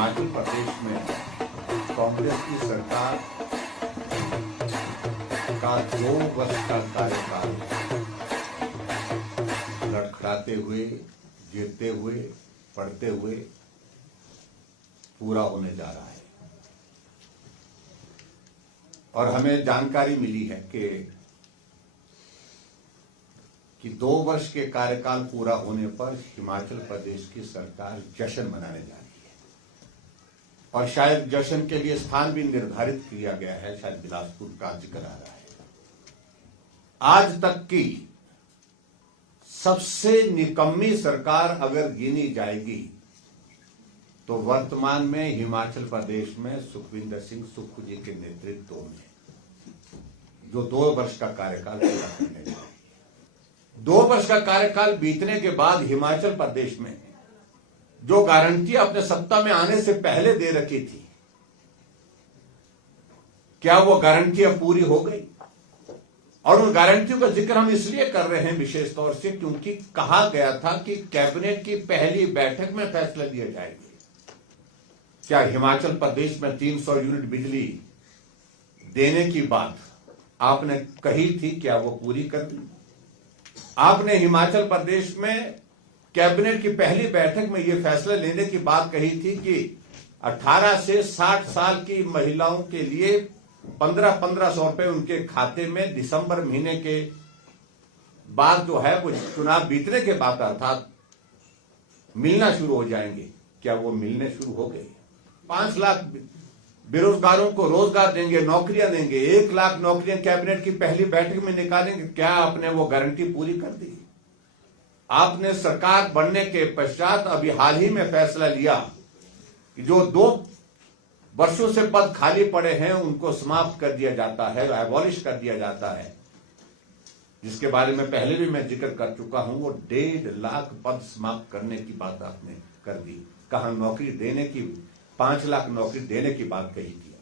हिमाचल प्रदेश में कांग्रेस की सरकार का 2 वर्ष का कार्यकाल लड़खड़ाते हुए, गिरते हुए, पड़ते हुए पूरा होने जा रहा है। और हमें जानकारी मिली है कि 2 वर्ष के कार्यकाल पूरा होने पर हिमाचल प्रदेश की सरकार जश्न मनाने जा रही है और शायद जश्न के लिए स्थान भी निर्धारित किया गया है। शायद बिलासपुर का जिक्र आ रहा है। आज तक की सबसे निकम्मी सरकार अगर गिनी जाएगी तो वर्तमान में हिमाचल प्रदेश में सुखविंदर सिंह सुक्खू जी के नेतृत्व में जो 2 वर्ष का कार्यकाल पूरा करने जा रही है। 2 वर्ष का कार्यकाल बीतने के बाद हिमाचल प्रदेश में जो गारंटी अपने सत्ता में आने से पहले दे रखी थी, क्या वो गारंटी अब पूरी हो गई? और उन गारंटियों का जिक्र हम इसलिए कर रहे हैं विशेष तौर से क्योंकि कहा गया था कि कैबिनेट की पहली बैठक में फैसला लिया जाएगा। क्या हिमाचल प्रदेश में 300 यूनिट बिजली देने की बात आपने कही थी, क्या वो पूरी कर दी? आपने हिमाचल प्रदेश में कैबिनेट की पहली बैठक में यह फैसला लेने की बात कही थी कि 18 से 60 साल की महिलाओं के लिए 1500 रुपए उनके खाते में दिसंबर महीने के बाद जो है वो चुनाव बीतने के बाद अर्थात मिलना शुरू हो जाएंगे। क्या वो मिलने शुरू हो गए? 5 लाख बेरोजगारों को रोजगार देंगे, नौकरियां देंगे, 1 लाख नौकरियां कैबिनेट की पहली बैठक में निकालेंगे। क्या आपने वो गारंटी पूरी कर दी? आपने सरकार बनने के पश्चात अभी हाल ही में फैसला लिया कि जो 2 वर्षों से पद खाली पड़े हैं उनको समाप्त कर दिया जाता है, एबॉलिश कर दिया जाता है, जिसके बारे में पहले भी मैं जिक्र कर चुका हूं। वो 1.5 लाख पद समाप्त करने की बात आपने कर दी। कहां नौकरी देने की, 5 लाख नौकरी देने की बात कही थी।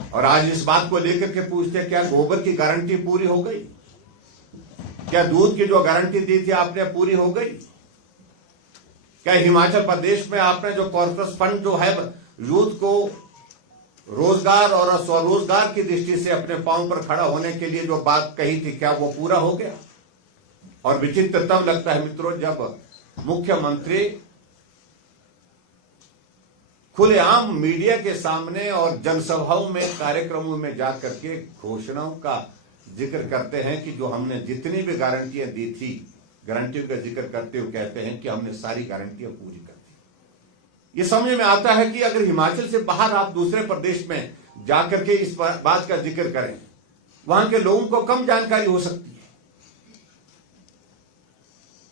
और आज इस बात को लेकर के पूछते क्या गोबर की गारंटी पूरी हो गई? क्या दूध की जो गारंटी दी थी आपने पूरी हो गई? क्या हिमाचल प्रदेश में आपने जो कॉर्पोरेट फंड जो है यूथ को रोजगार और स्वरोजगार की दृष्टि से अपने पांव पर खड़ा होने के लिए जो बात कही थी, क्या वो पूरा हो गया? और विचित्र तब लगता है मित्रों जब मुख्यमंत्री खुलेआम मीडिया के सामने और जनसभाओं में, कार्यक्रमों में जाकर के घोषणाओं का जिक्र करते हैं कि जो हमने जितनी भी गारंटियां दी थी, गारंटियों का जिक्र करते हुए कहते हैं कि हमने सारी गारंटियां पूरी कर दी। ये समझ में आता है कि अगर हिमाचल से बाहर आप दूसरे प्रदेश में जाकर के इस बात का जिक्र करें, वहां के लोगों को कम जानकारी हो सकती है।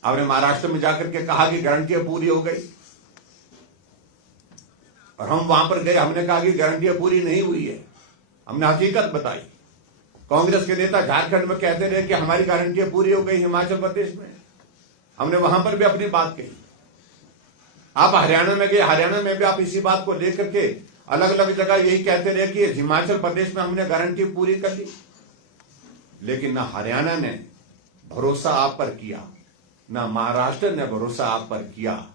आपने महाराष्ट्र में जाकर के कहा कि गारंटियां पूरी हो गई और हम वहां पर गए, हमने कहा कि गारंटियां पूरी नहीं हुई है। हमने हकीकत बताई। कांग्रेस के नेता झारखंड में कहते रहे कि हमारी गारंटियां पूरी हो गई हिमाचल प्रदेश में। हमने वहां पर भी अपनी बात कही। आप हरियाणा में गए, हरियाणा में भी आप इसी बात को लेकर के अलग अलग जगह यही कहते रहे कि हिमाचल प्रदेश में हमने गारंटी पूरी कर दी। लेकिन ना हरियाणा ने भरोसा आप पर किया, ना महाराष्ट्र ने भरोसा आप पर किया।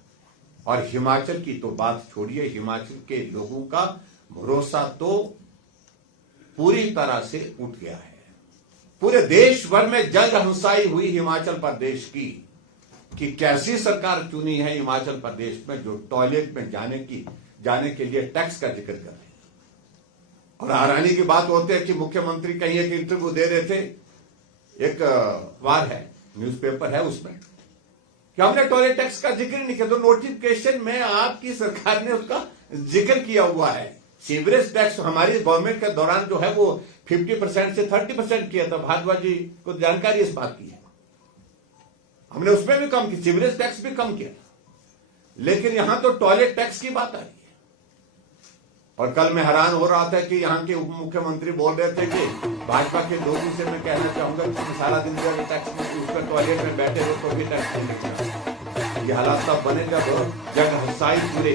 और हिमाचल की तो बात छोड़िए, हिमाचल के लोगों का भरोसा तो पूरी तरह से उठ गया है। पूरे देश भर में जगहंसाई हुई हिमाचल प्रदेश की कि कैसी सरकार चुनी है हिमाचल प्रदेश में जो टॉयलेट में जाने के लिए टैक्स का जिक्र कर रहे हैं। और हैरानी की बात होती है कि मुख्यमंत्री कहीं एक इंटरव्यू दे रहे थे, एक अखबार है, न्यूज़पेपर है, उसमें कि हमने टॉयलेट टैक्स का जिक्र नहीं किया। तो नोटिफिकेशन में आपकी सरकार ने उसका जिक्र किया हुआ है। सीवरेज टैक्स हमारी गवर्नमेंट के दौरान जो है वो 50% से 30% किया था। भारद्वाज जी को जानकारी इस बात की है। हमने उसमें भी कम किया, सीवरेज टैक्स भी कम किया। लेकिन यहां तो टॉयलेट टैक्स की बात आ रही है। और कल मैं हैरान हो रहा था कि यहाँ के उप मुख्यमंत्री बोल रहे थे कि भाजपा के लोगों से मैं कहना चाहूंगा कि सारा दिन जब टैक्स में उसका टॉयलेट में बैठे हो तो भी टैक्स नहीं लगता। ये हालात तब बने जब जगहंसाई पूरे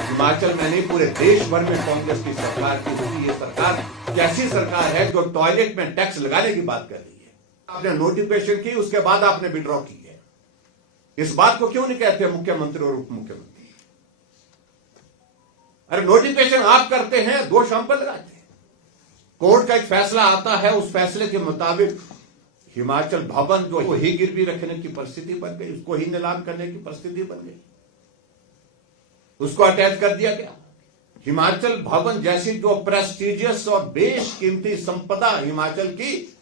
हिमाचल में नहीं पूरे देश भर में कांग्रेस की सरकार की होती। ये सरकार कैसी सरकार है जो टॉयलेट में टैक्स लगाने की बात कर रही है? आपने नोटिफिकेशन की, उसके बाद आपने विड्रॉ की है। इस बात को क्यों नहीं कहते मुख्यमंत्री और उप मुख्यमंत्री? अरे नोटिफिकेशन आप करते हैं, दोष हम पर लगाते हैं। कोर्ट का एक फैसला आता है, उस फैसले के मुताबिक हिमाचल भवन जो ही गिरवी रखने की परिस्थिति बन गई, उसको ही नीलाम करने की परिस्थिति बन गई, उसको अटैच कर दिया गया। हिमाचल भवन जैसी जो प्रेस्टिजियस और बेशकीमती संपदा हिमाचल की,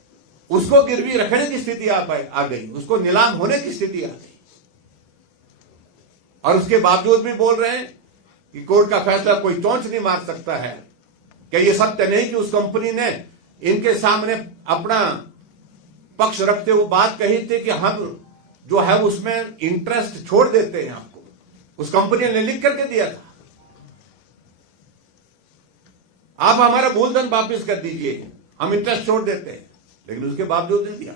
उसको गिरवी रखने की स्थिति आ गई, उसको नीलाम होने की स्थिति आ गई। और उसके बावजूद भी बोल रहे हैं कि कोर्ट का फैसला कोई चौंच नहीं मार सकता है। क्या ये सत्य नहीं कि उस कंपनी ने इनके सामने अपना पक्ष रखते हुए बात कही थी कि हम जो है उसमें इंटरेस्ट छोड़ देते हैं आपको, उस कंपनी ने लिख करके दिया था, आप हमारा मूलधन वापस कर दीजिए, हम इंटरेस्ट छोड़ देते हैं, लेकिन उसके बावजूद नहीं दिया।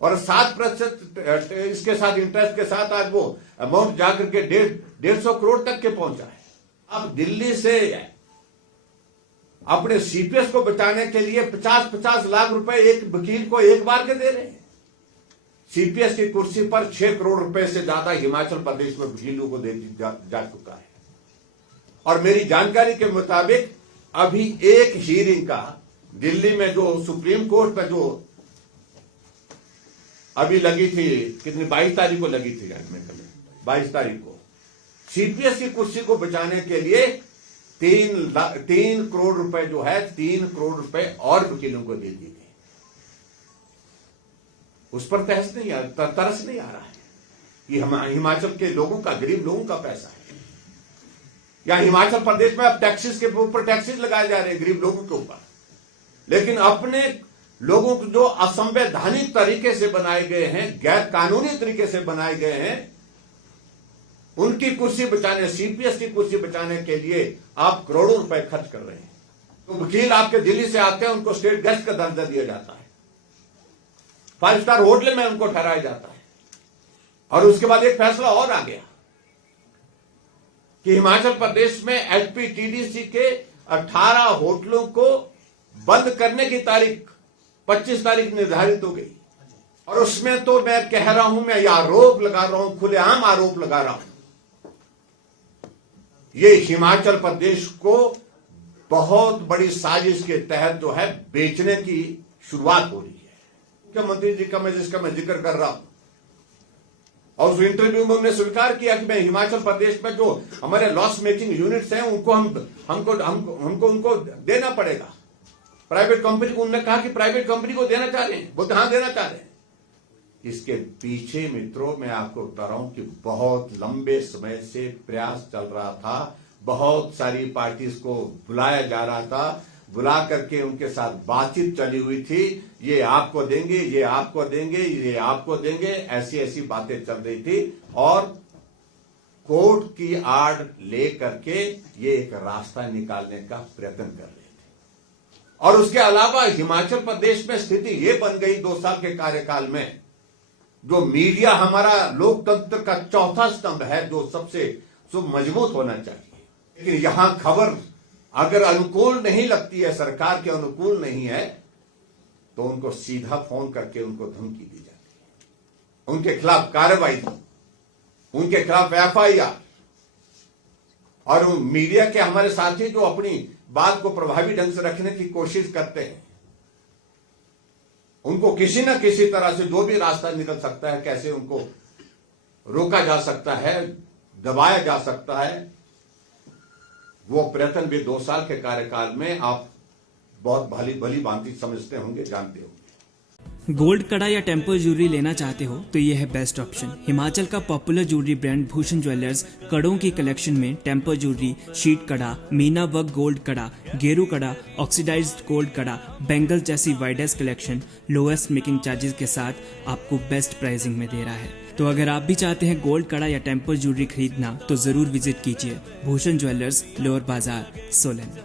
और 7% इसके साथ इंटरेस्ट के साथ आज वो अमाउंट जाकर के 150 करोड़ तक के पहुंचा है। अब दिल्ली से अपने सीपीएस को बचाने के लिए 50-50 लाख रुपए एक वकील को एक बार के दे रहे हैं। सीपीएस की कुर्सी पर 6 करोड़ रुपए से ज्यादा हिमाचल प्रदेश में वकीलों को दे जा चुका है। और मेरी जानकारी के मुताबिक अभी एक हियरिंग का दिल्ली में जो सुप्रीम कोर्ट में जो अभी लगी थी, कितनी 22 तारीख को लगी थी, 22 तारीख को सीपीएस की कुर्सी को बचाने के लिए 3 करोड़ रुपए जो है 3 करोड़ रुपए और वकीलों को दे दिए गए। उस पर तरस नहीं आ रहा है कि हम हिमाचल के लोगों का, गरीब लोगों का पैसा है। या हिमाचल प्रदेश में अब टैक्सेस के ऊपर टैक्सेस लगाए जा रहे हैं गरीब लोगों के ऊपर, लेकिन अपने लोगों को जो असंवैधानिक तरीके से बनाए गए हैं, गैर कानूनी तरीके से बनाए गए हैं, उनकी कुर्सी बचाने, सीपीएस की कुर्सी बचाने के लिए आप करोड़ों रुपए खर्च कर रहे हैं। तो वकील आपके दिल्ली से आते हैं, उनको स्टेट गेस्ट का दर्जा दिया जाता है, 5 स्टार होटल में उनको ठहराया जाता है। और उसके बाद एक फैसला और आ गया कि हिमाचल प्रदेश में एचपीटीडीसी के 18 होटलों को बंद करने की तारीख 25 तारीख निर्धारित हो गई। और उसमें तो मैं कह रहा हूं, मैं यह आरोप लगा रहा हूं, खुलेआम आरोप लगा रहा हूं, ये हिमाचल प्रदेश को बहुत बड़ी साजिश के तहत जो है बेचने की शुरुआत हो रही है। मुख्यमंत्री जी का जिसका मैं जिक्र कर रहा हूं, और उस इंटरव्यू में उन्होंने स्वीकार किया कि मैं हिमाचल प्रदेश में जो हमारे लॉस मेकिंग यूनिट्स हैं उनको हमको देना पड़ेगा। प्राइवेट कंपनी को, उन्होंने कहा कि प्राइवेट कंपनी को देना चाह रहे हैं, वो कहां देना चाह रहे हैं। इसके पीछे मित्रों मैं आपको बता रहा हूं कि बहुत लंबे समय से प्रयास चल रहा था, बहुत सारी पार्टीज को बुलाया जा रहा था, बुला करके उनके साथ बातचीत चली हुई थी, ये आपको देंगे, ये आपको देंगे, ये आपको देंगे, ऐसी ऐसी बातें चल रही थी। और कोर्ट की आड़ ले करके ये एक रास्ता निकालने का प्रयत्न कर रहे थे। और उसके अलावा हिमाचल प्रदेश में स्थिति ये बन गई 2 साल के कार्यकाल में, जो मीडिया हमारा लोकतंत्र का चौथा स्तंभ है, जो सबसे मजबूत होना चाहिए, लेकिन यहां खबर अगर अनुकूल नहीं लगती है, सरकार के अनुकूल नहीं है, तो उनको सीधा फोन करके उनको धमकी दी जाती है, उनके खिलाफ कार्रवाई, उनके खिलाफ एफआईआर। और मीडिया के हमारे साथी जो अपनी बात को प्रभावी ढंग से रखने की कोशिश करते हैं, उनको किसी न किसी तरह से जो भी रास्ता निकल सकता है, कैसे उनको रोका जा सकता है, दबाया जा सकता है, वो प्रयत्न भी 2 साल के कार्यकाल में आप बहुत भली भांति समझते होंगे, जानते होंगे। गोल्ड कड़ा या टेम्पल ज्वेलरी लेना चाहते हो तो ये है बेस्ट ऑप्शन। हिमाचल का popular jewellery brand Bhushan jewellers कड़ों की कलेक्शन में टेम्पल ज्वेलरी, शीट कड़ा, मीना वर्क गोल्ड कड़ा, गेरू कड़ा, ऑक्सीडाइज्ड गोल्ड कड़ा, बैंगल्स जैसी widest collection lowest making charges के साथ आपको बेस्ट प्राइसिंग में दे रहा है। तो अगर आप भी चाहते हैं गोल्ड कड़ा या टेम्पल ज्वेलरी खरीदना तो जरूर विजिट कीजिए भूषण ज्वेलर्स, लोअर बाजार, सोलन।